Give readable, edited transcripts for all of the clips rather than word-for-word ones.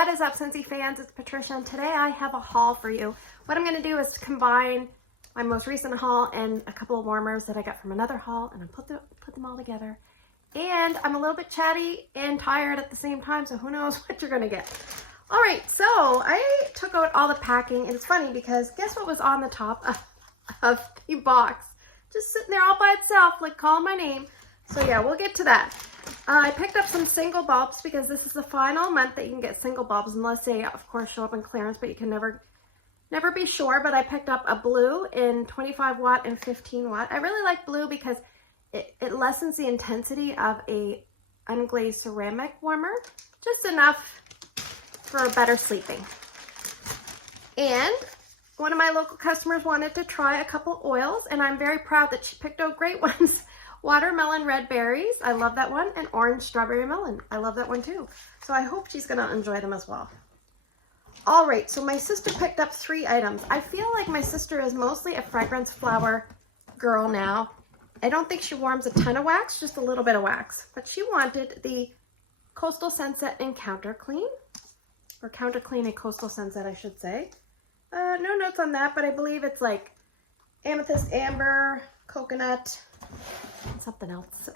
What is up, Scentsy fans? It's Patricia, and today I have a haul for you. What I'm going to do is combine my most recent haul and a couple of warmers that I got from another haul, and I put them all together. And I'm a little bit chatty and tired at the same time, so who knows what you're going to get. All right, so I took out all the packing, and it's funny because guess what was on the top of the box? Just sitting there all by itself, like calling my name. So yeah, we'll get to that. I picked up some single bulbs because this is the final month that you can get single bulbs, unless they, of course, show up in clearance, but you can never be sure. But I picked up a blue in 25 watt and 15 watt. I really like blue because it lessens the intensity of a unglazed ceramic warmer, just enough for better sleeping. And one of my local customers wanted to try a couple oils, and I'm very proud that she picked out great ones. Watermelon red berries, I love that one, and orange strawberry melon, I love that one too. So I hope she's gonna enjoy them as well. All right, so my sister picked up 3 items. I feel like my sister is mostly a fragrance flower girl now. I don't think she warms a ton of wax, just a little bit of wax. But she wanted the Coastal Sunset and Counter Clean, or Counter Clean and Coastal Sunset, I should say. No notes on that, but I believe it's like amethyst, amber, coconut, and something else.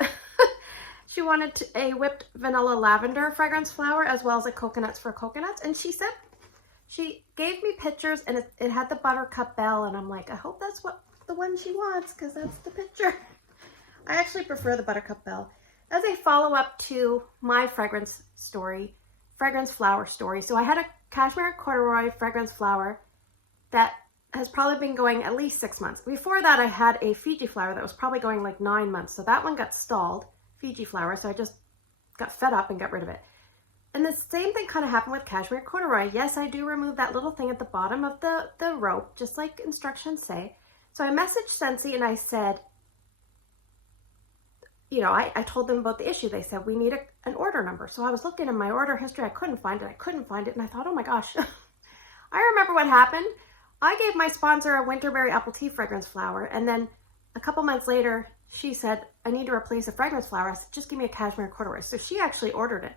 She wanted a whipped vanilla lavender fragrance flower, as well as a coconuts for coconuts. And she said, she gave me pictures, and it had the buttercup bell, and I'm like, I hope that's what the one she wants, because that's the picture. I actually prefer the buttercup bell. As a follow-up to my fragrance flower story. So I had a cashmere corduroy fragrance flower that has probably been going at least 6 months. Before that, I had a Fiji flower that was probably going like 9 months. So that one got stalled, Fiji flower. So I just got fed up and got rid of it. And the same thing kind of happened with cashmere corduroy. Yes, I do remove that little thing at the bottom of the rope, just like instructions say. So I messaged Scentsy and I said, you know, I told them about the issue. They said, we need an order number. So I was looking in my order history. I couldn't find it. And I thought, oh my gosh, I remember what happened. I gave my sponsor a winterberry apple tea fragrance flower, and then a couple months later, she said, I need to replace a fragrance flower. I said, just give me a cashmere corduroy. So she actually ordered it.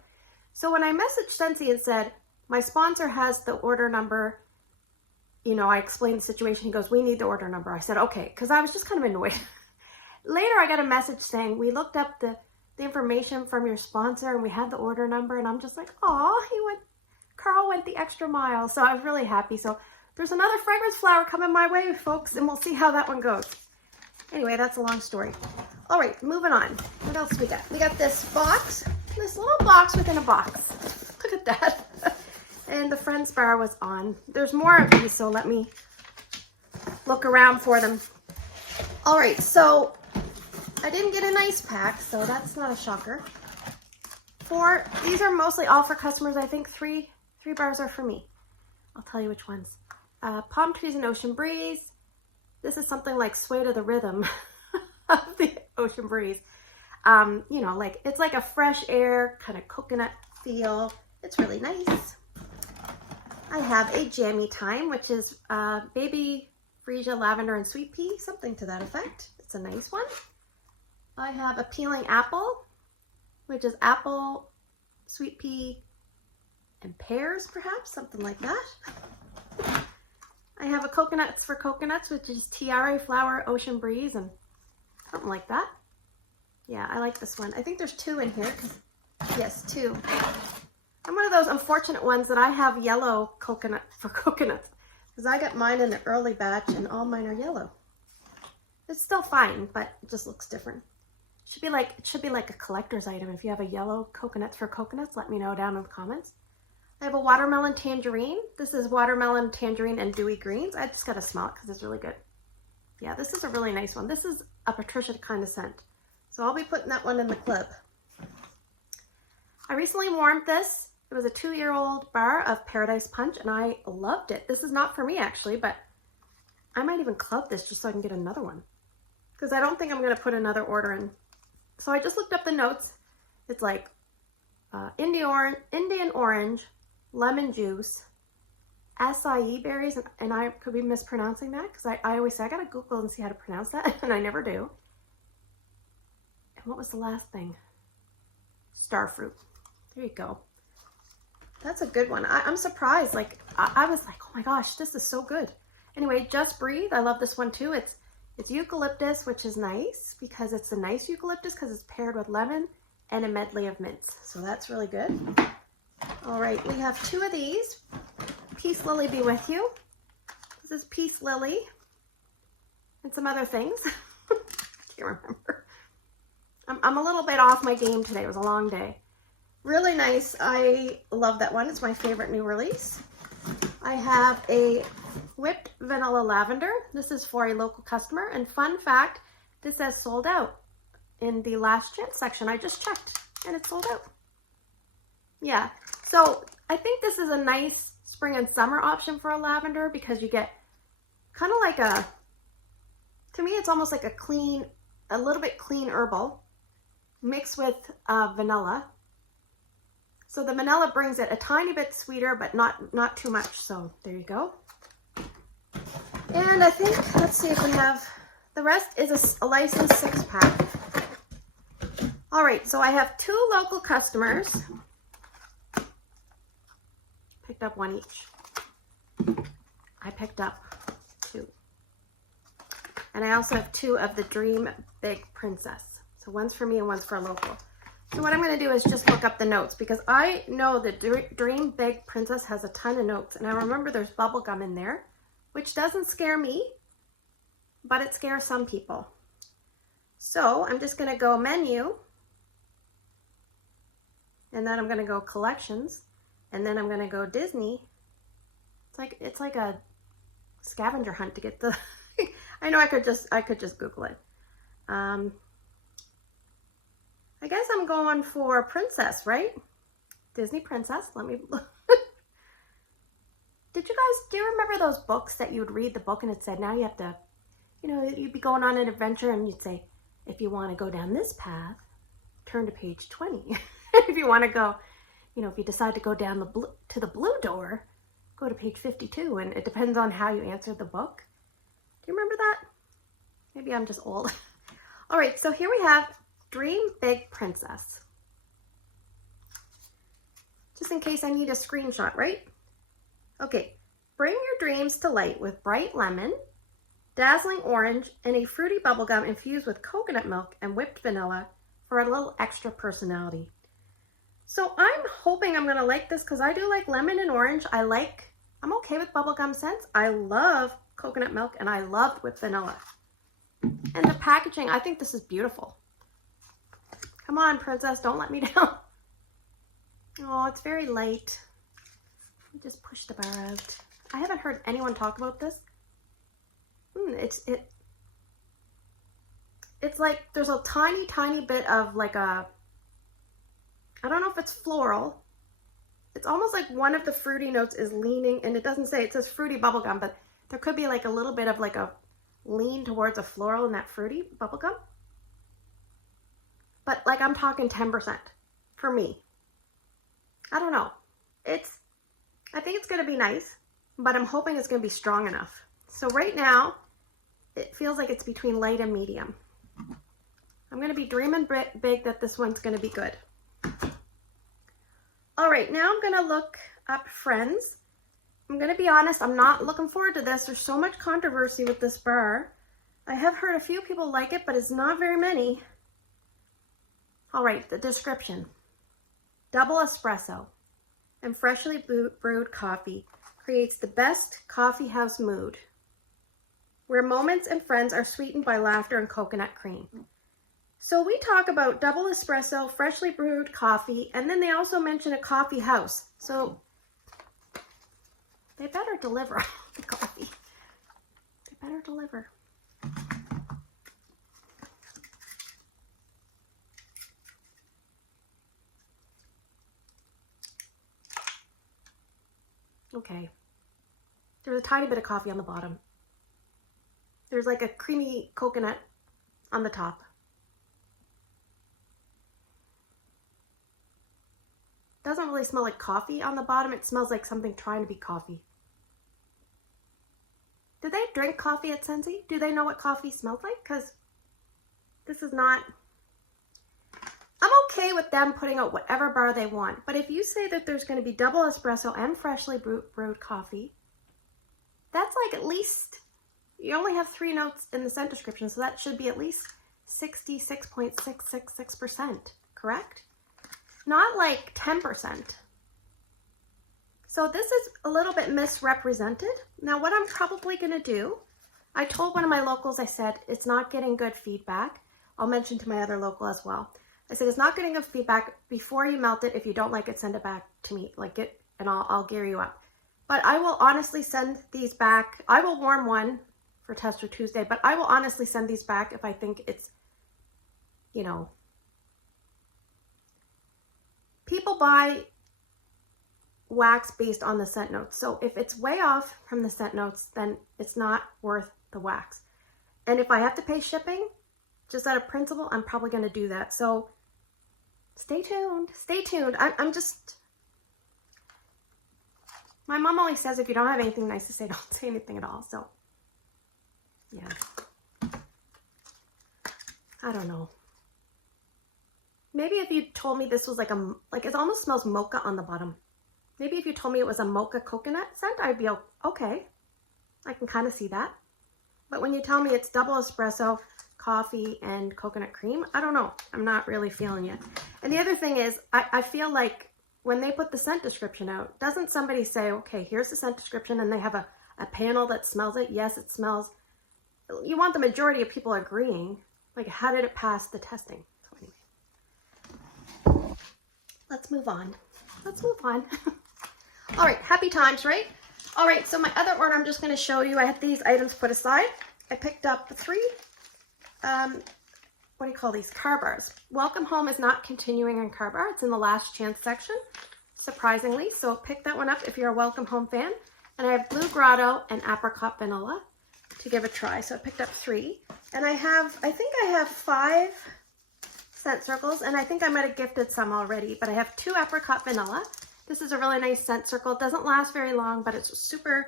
So when I messaged Scentsy and said, my sponsor has the order number, you know, I explained the situation. He goes, we need the order number. I said, okay, because I was just kind of annoyed. Later, I got a message saying, we looked up the information from your sponsor, and we had the order number, and I'm just like, oh, Carl went the extra mile. So I was really happy. So there's another fragrance flower coming my way, folks, and we'll see how that one goes. Anyway, that's a long story. All right, moving on. What else we got? We got this box, this little box within a box. Look at that. And the Friends bar was on. There's more of these, so let me look around for them. All right, so I didn't get a nice pack, so that's not a shocker. These are mostly all for customers. I think three bars are for me. I'll tell you which ones. Palm Trees and Ocean Breeze. This is something like Sway to the Rhythm of the Ocean Breeze. You know, like it's like a fresh air kind of coconut feel. It's really nice. I have a Jammy Time, which is baby freesia, lavender, and sweet pea, something to that effect. It's a nice one. I have a Peeling Apple, which is apple, sweet pea, and pears, perhaps, something like that. I have a Coconuts for Coconuts, which is TIARE Flower, Ocean Breeze, and something like that. Yeah, I like this one. I think there's 2 in here. Yes, 2. I'm one of those unfortunate ones that I have yellow coconut for coconuts, because I got mine in the early batch, and all mine are yellow. It's still fine, but it just looks different. It should be like a collector's item. If you have a yellow Coconuts for Coconuts, let me know down in the comments. I have a Watermelon Tangerine. This is Watermelon Tangerine and Dewy Greens. I just gotta smell it because it's really good. Yeah, this is a really nice one. This is a Patricia kind of scent. So I'll be putting that one in the clip. I recently warmed this. It was a 2-year-old bar of Paradise Punch, and I loved it. This is not for me, actually, but I might even club this just so I can get another one, because I don't think I'm going to put another order in. So I just looked up the notes. It's like Indian orange, lemon juice, acai berries, and I could be mispronouncing that, because I always say I gotta Google and see how to pronounce that, and I never do. And what was the last thing? Starfruit. There you go. That's a good one. I'm surprised. Like, I was like, oh my gosh, this is so good. Anyway, Just Breathe. I love this one too. It's eucalyptus, which is nice because it's a nice eucalyptus because it's paired with lemon and a medley of mints. So that's really good. All right, we have 2 of these. Peace Lily be with you. This is Peace Lily and some other things. I can't remember. I'm a little bit off my game today. It was a long day. Really nice. I love that one. It's my favorite new release. I have a whipped vanilla lavender. This is for a local customer. And fun fact, this says sold out in the last chance section. I just checked and it's sold out. Yeah. So I think this is a nice spring and summer option for a lavender because you get kind of like a, to me, it's almost like a little bit clean herbal mixed with vanilla. So the vanilla brings it a tiny bit sweeter, but not too much. So there you go. And I think, let's see if we have, the rest is a licensed 6-pack. All right, so I have 2 local customers. Picked up 1 each. I picked up 2. And I also have 2 of the Dream Big Princess. So one's for me and one's for a local. So what I'm going to do is just look up the notes because I know that Dream Big Princess has a ton of notes. And I remember there's bubble gum in there, which doesn't scare me, but it scares some people. So I'm just going to go menu, and then I'm going to go collections, and then I'm going to go Disney. It's like a scavenger hunt to get the, I know I could just Google it. I guess I'm going for Princess, right? Disney Princess. Let me look. Do you remember those books that you would read the book and it said, now you have to, you know, you'd be going on an adventure and you'd say, if you want to go down this path, turn to page 20. If you want to go, you know, if you decide to go down to the blue door, go to page 52. And it depends on how you answered the book. Do you remember that? Maybe I'm just old. All right, so here we have Dream Big Princess. Just in case I need a screenshot, right? Okay, bring your dreams to light with bright lemon, dazzling orange, and a fruity bubblegum infused with coconut milk and whipped vanilla for a little extra personality. So I'm hoping I'm gonna like this because I do like lemon and orange. I'm okay with bubblegum scents. I love coconut milk and I love whipped vanilla. And the packaging, I think this is beautiful. Come on, Princess, don't let me down. Oh, it's very light. Let me just push the bar out. I haven't heard anyone talk about this. It's like there's a tiny bit of like a, I don't know if it's floral. It's almost like one of the fruity notes is leaning, and it doesn't say, it says fruity bubblegum, but there could be like a little bit of like a lean towards a floral in that fruity bubblegum. But like I'm talking 10% for me. I don't know. I think it's going to be nice, but I'm hoping it's going to be strong enough. So right now, it feels like it's between light and medium. I'm going to be dreaming big that this one's going to be good. All right, now I'm going to look up Friends. I'm going to be honest, I'm not looking forward to this. There's so much controversy with this bar. I have heard a few people like it, but it's not very many. All right, the description. Double espresso and freshly brewed coffee creates the best coffee house mood, where moments and friends are sweetened by laughter and coconut cream. So we talk about double espresso, freshly brewed coffee, and then they also mention a coffee house. So they better deliver the coffee. They better deliver. Okay. There's a tiny bit of coffee on the bottom. There's like a creamy coconut on the top. Doesn't really smell like coffee on the bottom. It smells like something trying to be coffee. Do they drink coffee at Scentsy? Do they know what coffee smells like? Because this is not... I'm okay with them putting out whatever bar they want. But if you say that there's going to be double espresso and freshly brewed coffee, that's like at least, you only have 3 notes in the scent description, so that should be at least 66.666%, correct? Not like 10%. So this is a little bit misrepresented. Now what I'm probably going to do, I told one of my locals, I said, it's not getting good feedback. I'll mention to my other local as well. I said, it's not getting good feedback. Before you melt it, if you don't like it, send it back to me. Like it, and I'll gear you up. But I will honestly send these back. I will warm one for Tester Tuesday, but I will honestly send these back if I think it's, you know, people buy wax based on the scent notes. So if it's way off from the scent notes, then it's not worth the wax. And if I have to pay shipping, just out of principle, I'm probably going to do that. So stay tuned. Stay tuned. I'm just, my mom always says if you don't have anything nice to say, don't say anything at all. So yeah, I don't know. Maybe if you told me this was like it almost smells mocha on the bottom. Maybe if you told me it was a mocha coconut scent, I'd be okay. I can kind of see that. But when you tell me it's double espresso, coffee, and coconut cream, I don't know. I'm not really feeling it. And the other thing is, I feel like when they put the scent description out, doesn't somebody say, okay, here's the scent description, and they have a panel that smells it? Yes, it smells. You want the majority of people agreeing. Like, how did it pass the testing? So anyway, let's move on. Let's move on. All right, happy times, right? All right, so my other order, I'm just going to show you. I had these items put aside. I picked up 3, what do you call these? Car bars. Welcome Home is not continuing on car bar. It's in the last chance section, surprisingly. So pick that one up if you're a Welcome Home fan. And I have Blue Grotto and Apricot Vanilla to give a try. So I picked up 3. And I think I have 5 scent circles, and I think I might have gifted some already, but I have 2 Apricot Vanilla. This is a really nice scent circle. It doesn't last very long, but it's super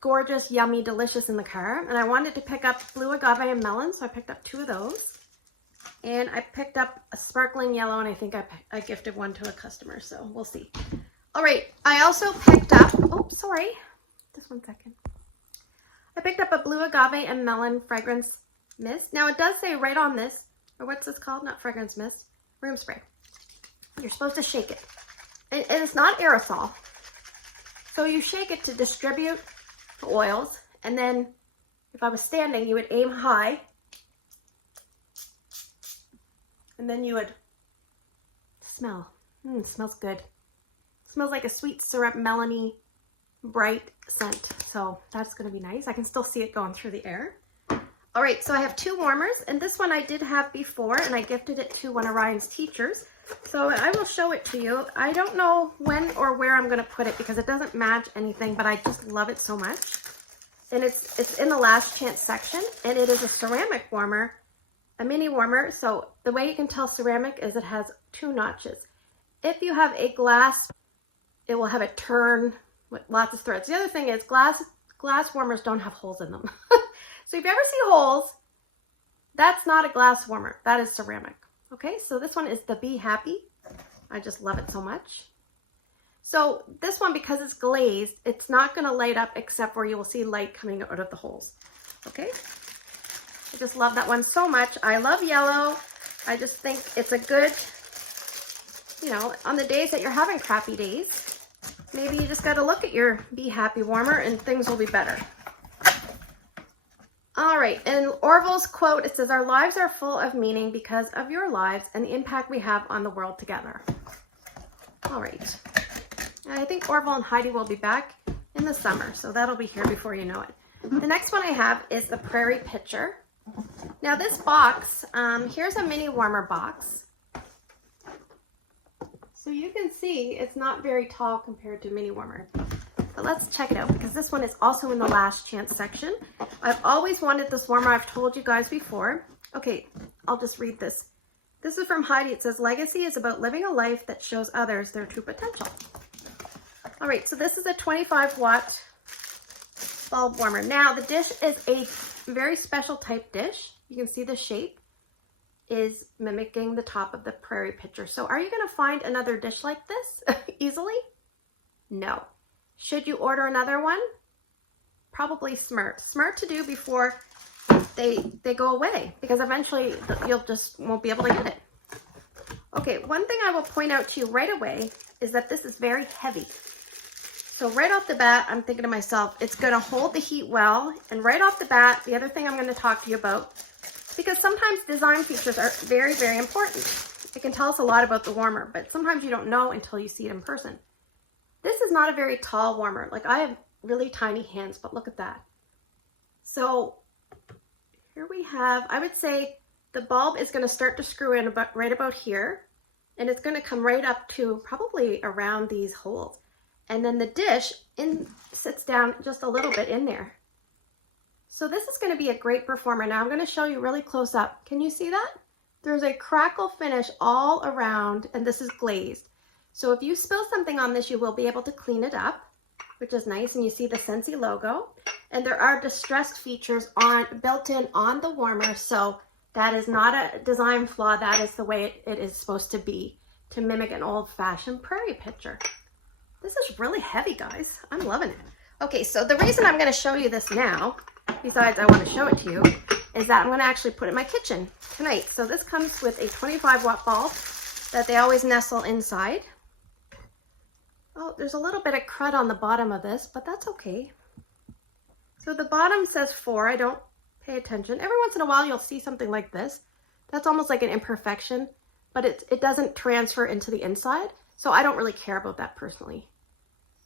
gorgeous, yummy, delicious in the car. And I wanted to pick up Blue Agave and Melon, so I picked up 2 of those. And I picked up a Sparkling Yellow, and I think I gifted one to a customer, so we'll see. All right, I also picked up, oh, sorry, just 1 second. I picked up a Blue Agave and Melon Fragrance Mist. Now it does say right on this, or what's this called? Not fragrance mist, room spray. You're supposed to shake it. And it's not aerosol. So you shake it to distribute the oils. And then if I was standing, you would aim high. And then you would smell. It smells good. It smells like a sweet syrup, melony, bright scent. So that's going to be nice. I can still see it going through the air. All right, so I have 2 warmers, and this one I did have before, and I gifted it to one of Ryan's teachers. So I will show it to you. I don't know when or where I'm going to put it because it doesn't match anything, but I just love it so much. And it's in the last chance section, and it is a ceramic warmer, a mini warmer. So the way you can tell ceramic is it has 2 notches. If you have a glass, it will have a turn with lots of threads. The other thing is glass warmers don't have holes in them. So if you ever see holes, that's not a glass warmer. That is ceramic. Okay, so this one is the Be Happy. I just love it so much. So this one, because it's glazed, it's not going to light up except where you will see light coming out of the holes. Okay, I just love that one so much. I love yellow. I just think it's a good, you know, on the days that you're having crappy days, maybe you just got to look at your Be Happy warmer and things will be better. All right, and Orville's quote, it says, "Our lives are full of meaning because of your lives and the impact we have on the world together." All right. And I think Orville and Heidi will be back in the summer, so that'll be here before you know it. The next one I have is the Prairie Pitcher. Now this box, here's a mini warmer box. So you can see it's not very tall compared to mini warmer. But let's check it out because this one is also in the last chance section. I've always wanted this warmer. I've told you guys before. Okay, I'll just read this. This is from Heidi. It says, "Legacy is about living a life that shows others their true potential." All right, so this is a 25-watt bulb warmer. Now, the dish is a very special type dish. You can see the shape. is mimicking the top of the Prairie Pitcher. So are you going to find another dish like this easily? No. Should you order another one? Probably smart. Smart to do before they go away, because eventually you'll just won't be able to get it. Okay, one thing I will point out to you right away is that this is very heavy. So right off the bat, I'm thinking to myself, it's going to hold the heat well. And right off the bat, the other thing I'm going to talk to you about, because sometimes design features are very, very important. It can tell us a lot about the warmer, but sometimes you don't know until you see it in person. This is not a very tall warmer. Like, I have really tiny hands, but look at that. So here we have, I would say the bulb is going to start to screw in right about here, and it's going to come right up to probably around these holes. And then the dish sits down just a little bit in there. So this is going to be a great performer. Now I'm going to show you really close up. Can you see that? There's a crackle finish all around, and this is glazed. So if you spill something on this, you will be able to clean it up, which is nice. And you see the Scentsy logo. And there are distressed features built in on the warmer. So that is not a design flaw. That is the way it is supposed to be, to mimic an old-fashioned Prairie Pitcher. This is really heavy, guys. I'm loving it. Okay, so the reason I'm going to show you this now, besides I want to show it to you, is that I'm going to actually put it in my kitchen tonight. So this comes with a 25-watt bulb that they always nestle inside. Oh, there's a little bit of crud on the bottom of this, but that's okay. So the bottom says 4. I don't pay attention. Every once in a while, you'll see something like this. That's almost like an imperfection, but it doesn't transfer into the inside. So I don't really care about that personally.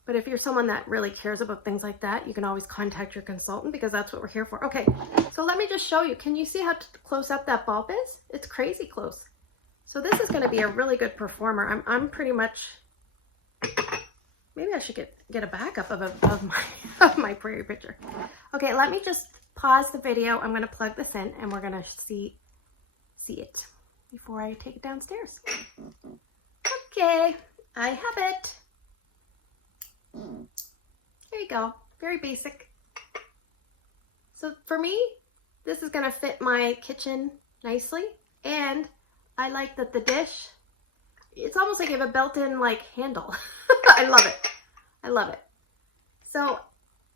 But if you're someone that really cares about things like that, you can always contact your consultant, because that's what we're here for. Okay, so let me just show you. Can you see how close up that bulb is? It's crazy close. So this is going to be a really good performer. I'm pretty much, maybe I should get a backup of my Prairie Pitcher. Okay, let me just pause the video. I'm going to plug this in, and we're going to see it before I take it downstairs. Okay, I have it. There you go. Very basic. So for me, this is going to fit my kitchen nicely, and I like that the dish, it's almost like you have a built-in like handle. I love it. I love it. So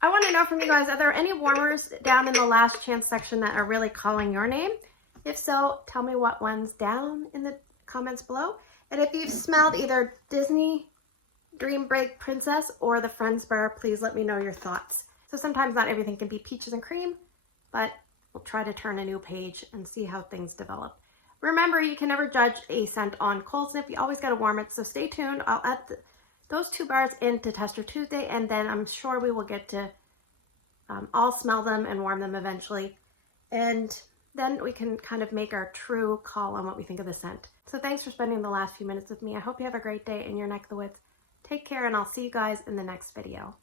I want to know from you guys, are there any warmers down in the last chance section that are really calling your name? If so, tell me what ones down in the comments below. And if you've smelled either Disney Dream Break Princess or the Friends Bar, please let me know your thoughts. So sometimes not everything can be peaches and cream, but we'll try to turn a new page and see how things develop. Remember, you can never judge a scent on cold sniff. You always got to warm it. So stay tuned. I'll add those 2 bars into Tester Tuesday, and then I'm sure we will get to all smell them and warm them eventually. And then we can kind of make our true call on what we think of the scent. So thanks for spending the last few minutes with me. I hope you have a great day in your neck of the woods. Take care, and I'll see you guys in the next video.